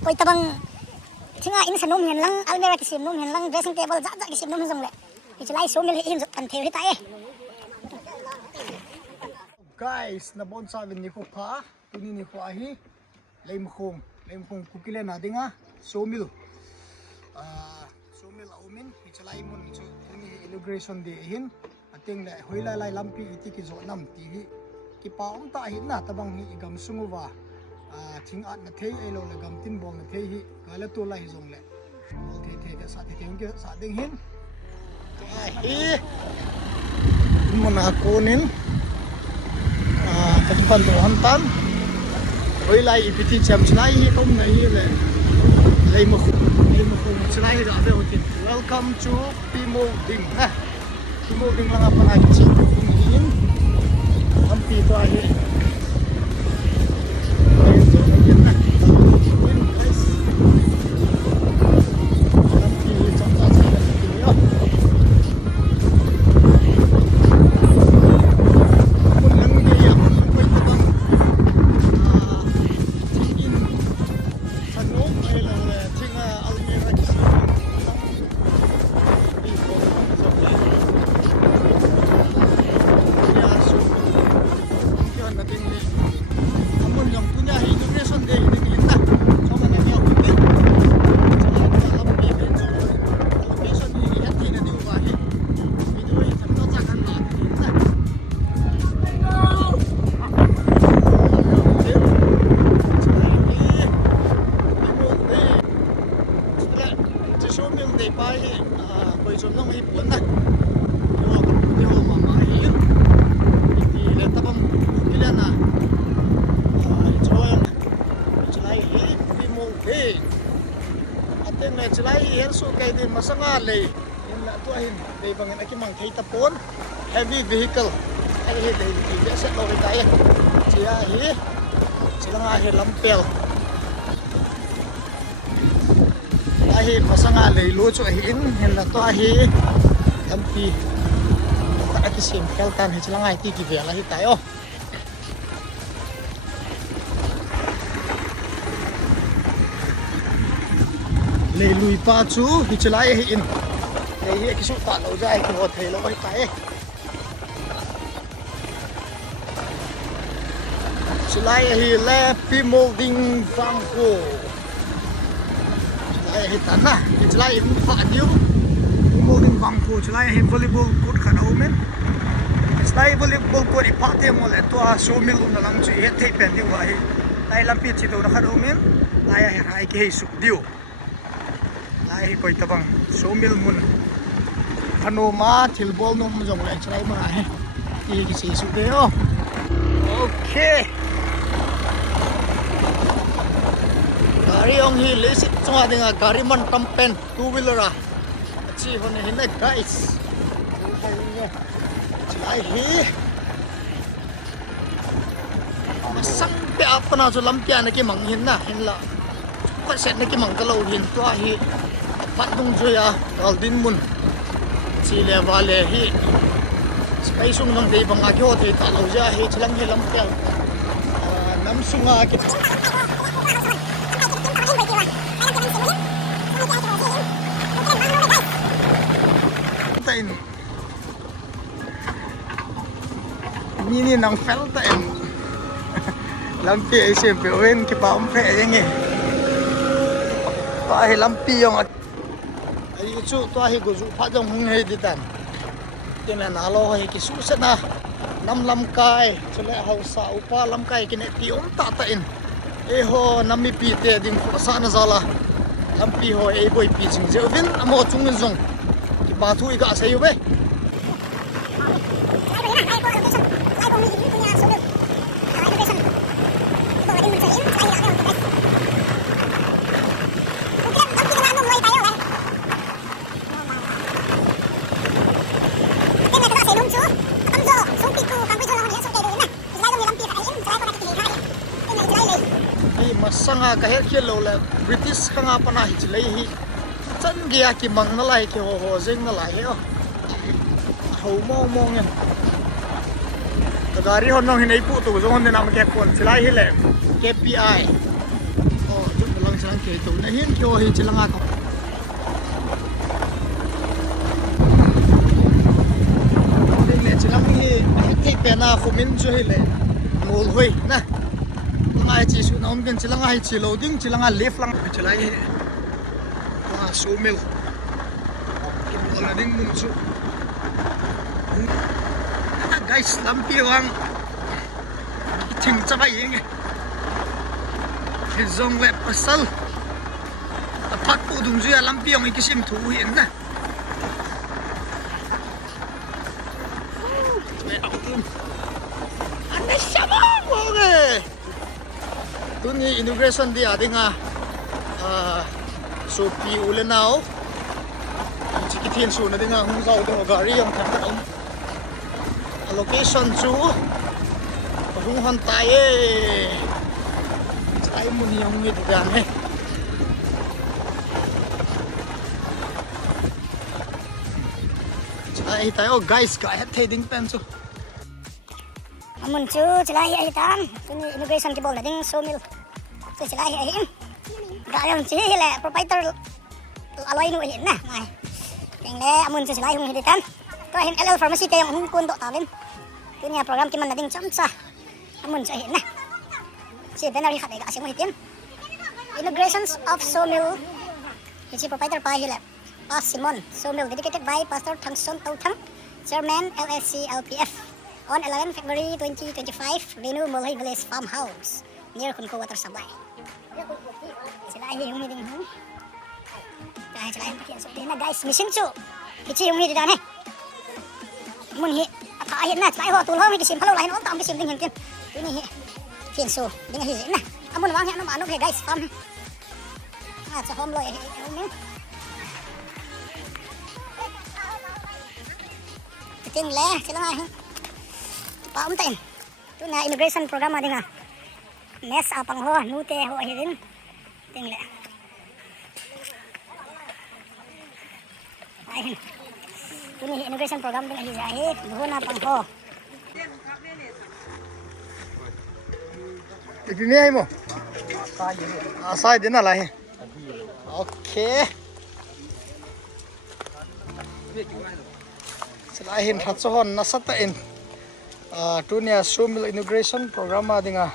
Koi tabang thinga in sanum hian lang almera ki sim num hian lang dressing table za ki sim num jong le hichlai SAW-MILL in kan thei hi tae guys na bon sa vin ni ko pha tuni ni ko hi Leimakhong Kukiland adinga SAW-MILL SAW-MILL Amun hichlai mun chu tuni inauguration de hin ateng le hoila lai lampi iti ki zo nam tv kipa ta hin na tabang hi igam sunguwa thing at na thei elo le gam tin bong na thei hi Galle tollai jong le thei da sa thei ke sa ding hin ai mun ha konin kan pan do hantan hoilai ipiti cham chnai hi tom na hi le Leimakhong chnai ra be hotin welcome to Pimolding Pimolding lang apa na chi hin ampi to hi Masangale in la to hin deibang na ki mang thei tapon heavy vehicle ai he dei ki se lo kai chia hi chilanga he lampel ai he masangale lo cho hin la to hi lampi ta ki sim kel tan he chilanga ti ki vela hi tai o le lui pa chu hi chlai hi in le hi ki su ta lo jai ki ho thei lo hi tai chlai hi le Pimolding bangko chlai hi tan na hi chlai hi fa diu Pimolding bangko chlai hi volleyball court khana omen chlai volleyball court i pa te mo le to SAW-MILL na lang chu he thei pen diu wa hi ai lampi chi do na khana omen ai hai ke hi suk diu ai koi tabang SAW-MILL mun phanoma thilbol nom jong lai chrai ma he ti ki se su de o okay gari ong hi le sit chunga dinga gari man campaign two wheeler a chi hon hin na guys chai hi masang pe apna jo lampia na ki mang hin na hin la pa set na ki mang ka lo hin to hi pat dung joya aldin mun chi le wale hi spai sung nang deibang a kyo thei ta lo ja hi chlang he lam tel nam sunga ki tain ni nang fel tain lampi ai sem pe wen ki pa om phe yang e ai lampi yong ai chu to hi go ju pha jong hung hei ditan tin na lo hi ki su se na nam lam kai chule hahsah upa lam kai ki ne pi om ta ta in e ho nam mi pi te ding Khosah na zala lampi ho e boy pi jing je uvin amo chung zong ki pa thu i ga sei be sanga ka her khel lo la British khanga pana hi chlei hi chan gya ki mang na lai ki ho jeng na lai he o ho mo mo nge gari hon nong hinai pu tu zo hon na ma ke kon chlai hi le KPI o tu lang sang ke to na hin kyo hi chilanga to ding le chilang hi thei pena khumin chu hi le mol hoi na ngai chi su nom gen chilanga hi chi loading chilanga left lang chilai hi sawmill kin wala ding mun chu guys lampi wang thing chabai yeng hi zong le pasal ta phat pu dung zia lampi ong ikisim thu hin na le autun ane sama mo ge tuni inauguration dia adinga so pi ulenao chikitin su na dinga hung zau do gari ang thang om location chu hung hon tai e chai mun yong ngi dan he chai tai oh guys ka het theding pen chu Amun chu chilai hi tan tuni inauguration ki bol na ding sawmill chu chilai hi Galle chi hile proprietor aloi nu hin na mai teng le amun chu chilai hung hi tan to hin LL pharmacy te hung kun do ta len tunia program ki man na ding chamsa amun chu hin na chi benari khat ga asing hi tin inaugurations of sawmill HICHI proprietor pa hile Pa Simon sawmill dedicated by Pastor Thangson Tauthang Chairman LSCLPF on 11 February 2025 Renu Molhoi Village Farmhouse near Khunko Water Supply. Sila hi humi ding hu. Dai sila hi so na guys mission chu. Hichi humi di dan he. Mun hi aka hi na sila ho tul ho mi kisim phalo lai no tam kisim ding hin tin. Ini hi fin so ding hi na. Amun wang he no manuk he guys farm. Cha hom loi humi. Tin le sila hi. Pa umtain. Tu na immigration program adinga. Mes apang ho nute ho hirin tingle ai ini immigration program ding hi jahe buhuna pang ho ipime ai mo asai din na lai okay silai hin that so hon na sata in tunia sawmill inauguration program adinga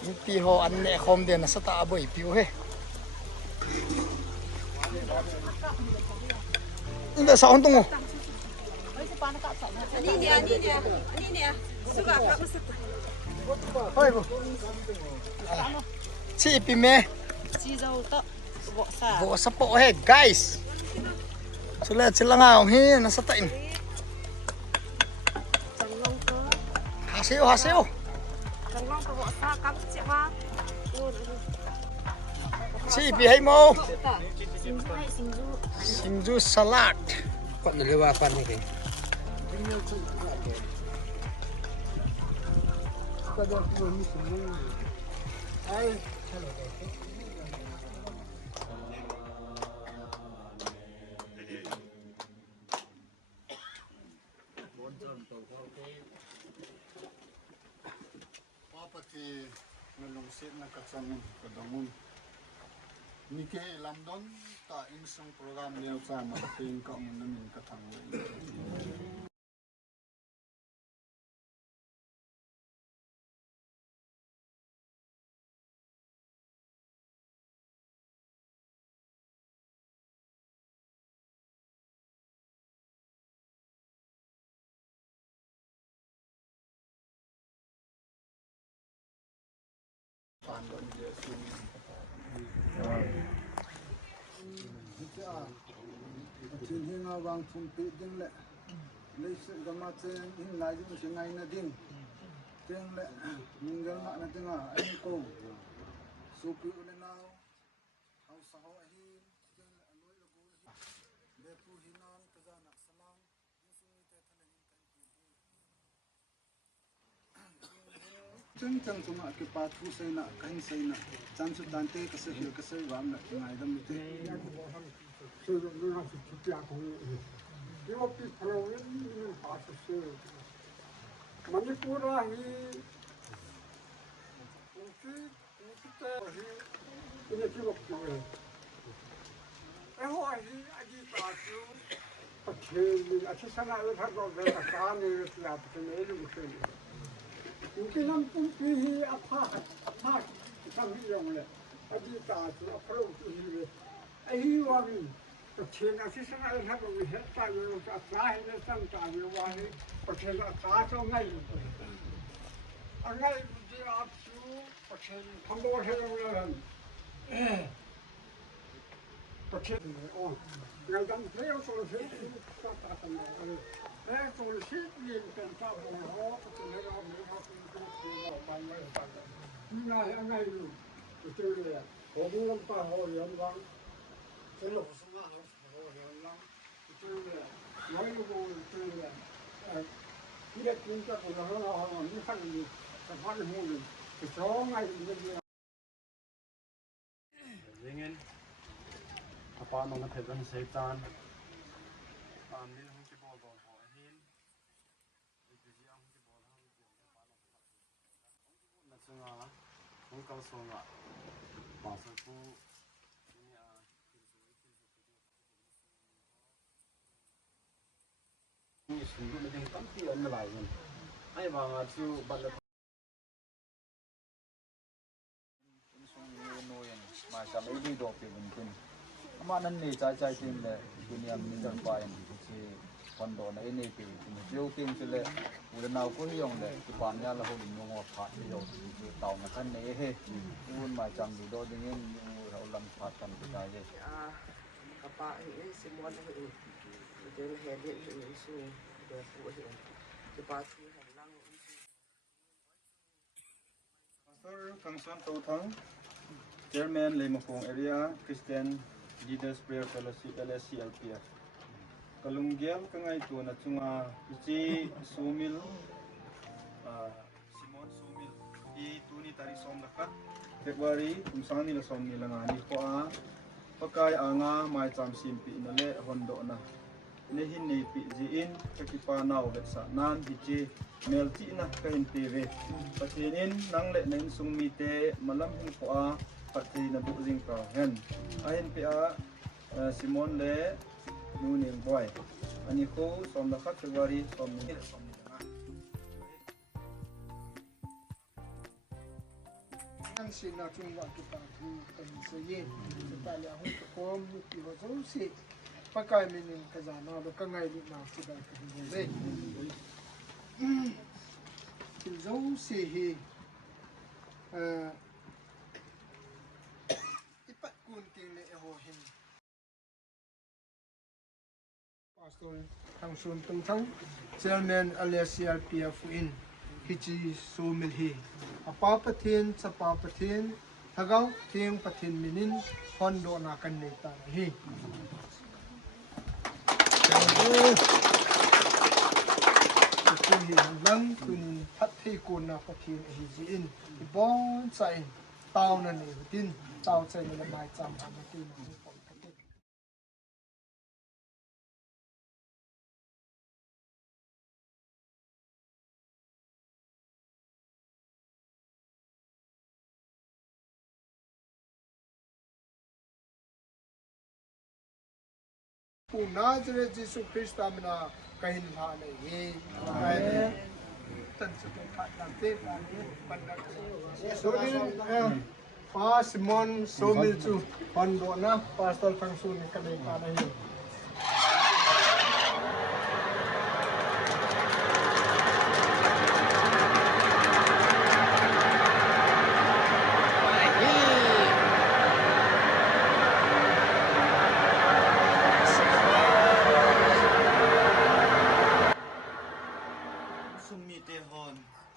Mipi ho anne khom de na sata aboi piu he inda sa on tungo ani suka ka masat hoi bo chi pi me chi zau to bo sa po he guys sula chilanga ong he na sata in hasil si pi hay mo singju salad kok nelewa apa nih kayak pati nalungsit na katsamin kadamun nike lamdon ta insang program niya sa magating ka mo namin katango Tin hinga wang thum pi ding le leise gama chen in lai ji se ngai na ding teng le mingal ma na tinga ai ko su pi le nau hahsah ho hi teng le aloi lo bol be pu hinang ta ja nak salang sung te thalen chang chunga ke pa thu se na kain se na chan su dan te ka se hil ka se wam na ngai dam te so the no to pia ko yo pi pro ni pa se manipura hi ini cukup juga. Ini aji tahu. Pakai aci sana itu harus ada kan ini tiap kali itu mungkin. Mungkin langsung pilih apa kami yang le. Aji tahu apa itu. Wani. Pakai aci sana itu harus ada kan itu Attsah ini sangat wani. Pakai Attsah sangat itu. Angai dia aku pakai pondok hewan. Pakai oh. Ngadang saya kalau saya kata kata saya kalau saya ni tentang bahwa pakai hewan mereka itu banyak banyak. Angai itu betul ya. Orang tahu yang bang. Kalau semua tahu yang bang betul ya. Yang itu betul ya. Tidak minta orang ni kan ni. Sampai mulu, kecuali ini. Jengin, apa nama terang setan? Ambil hujung boldoh hin, itu dia hujung boldoh hin. Nacunga, mungkau songa, pasku ini sungguh macam kanti orang lain. Ayah bangga tu balik. Macam ini dopi mungkin. Amanan ni cai tim le dunia meninggal payen si pondok na ini pi. Dia tim sile udah nak kau yang le depannya lah orang nyongok pat dia. Tahu macam ni he. Un macam di do dengan ulang patan kita je. Apa ini semua ni. Dia hebat ini semua. Dia buat ini. Cepat hilang. Pastor Kangson Tautang. Chairman Leimakhong Area Christian Leaders Prayer Fellowship LSCLPF. Kalunggial kangai tu na chunga HICHI SAW-MILL Simon SAW-MILL I tuni tari som lakat February kumsani la som nila ngani ko a pakai anga mai cham simpi na le hondo na nehin nei pi jiin kipa nau vet sa nan HICHI melti na kain tv patinin nang le nen sung mi te malam hin ko a pati na bukling ka hen ahin pia Simon le nuning boy ani ko som lakat February som ni som ni nga Ang sinatungwa kita di kansayin kita lihat hukum di wajib pakai mening kazana berkenai dengan sudah kehidupan. Jauh sih ipat kunting le ehohin. Pastor Kangson Tautang, Chairman LSCLPF in HICHI SAW-MILL. Apa patin sa papatin tagaw ting patin minin hondo na kanita hi. Lang kun thei ko na patin hijiin ibon sain tao na ni tin tao sa ni mai cham amatin ni pon patin. Nazareth Jesus Christ amna kahin hale ye tan su khat lam te pandak so din pa Simon SAW-MILL chu hondo na pastor Kangson kanai kana hi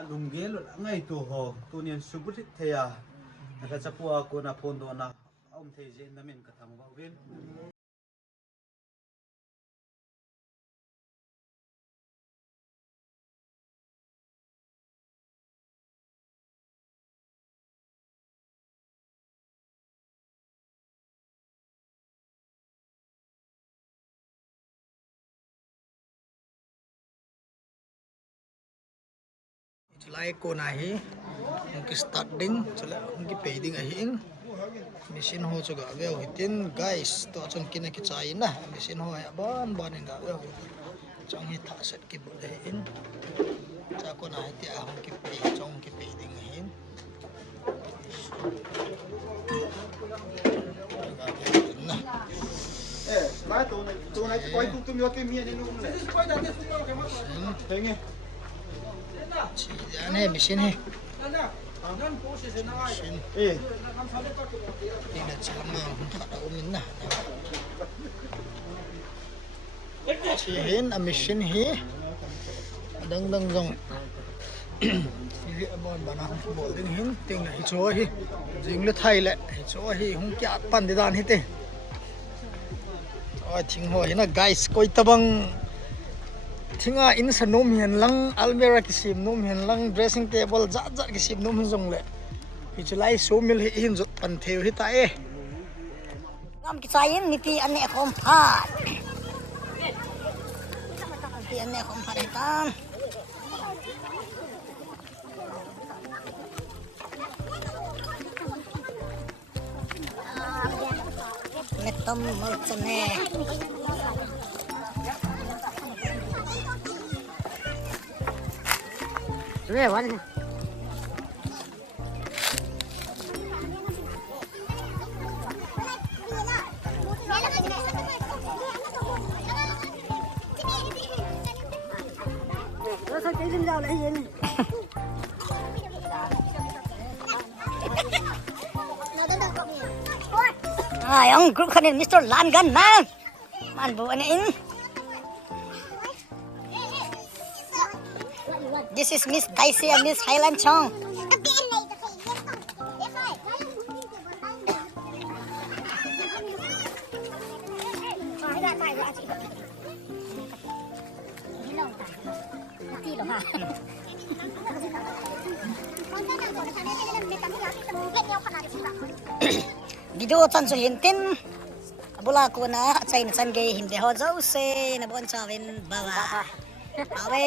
alunggel ngai tu ho tunian subrit thea na chapua ko na pondo na thei je namin kathang ba win July ko nahi cái start ding chula cái pay ding a hing machine ho chu ga veo hitin guys to chon kin ki chai na machine ho ya ban ban in ga veo chong hi tha set ki bu de in cha ko na ti a hong ki pay chong ki pay ding a hin Lái tụ này quay tụ miêu cái miệng này luôn này. Thấy nghe? chỉ này machine he Ê, đi là chỉ mà không thọ đâu mình nè chỉ hiện machine he đằng đằng rong việc bọn bạn học bộ đến hiện tiếng này chỗ hi riêng là thầy lệ chỗ hi không kia pan đi đàn hếtទេôi tiếng hỏi na guys coi tabang thinga in sa nom hian lang almira ki sim nom hian lang dressing table zat zat ki sim nom jong le HICHI SAW-MILL hi hin zot pan theu hi ta e ngam ki sayin nipi ane Chomkhat nipi ane Chomkhat hitam metom mulchane vềวันyang group kan Mr. Langan man man bu ane in this is Miss Daisy and Miss Highland Chong video chan chu hintin abula ko na chain chan ge himbe ho jau se na bon chawin bawa awe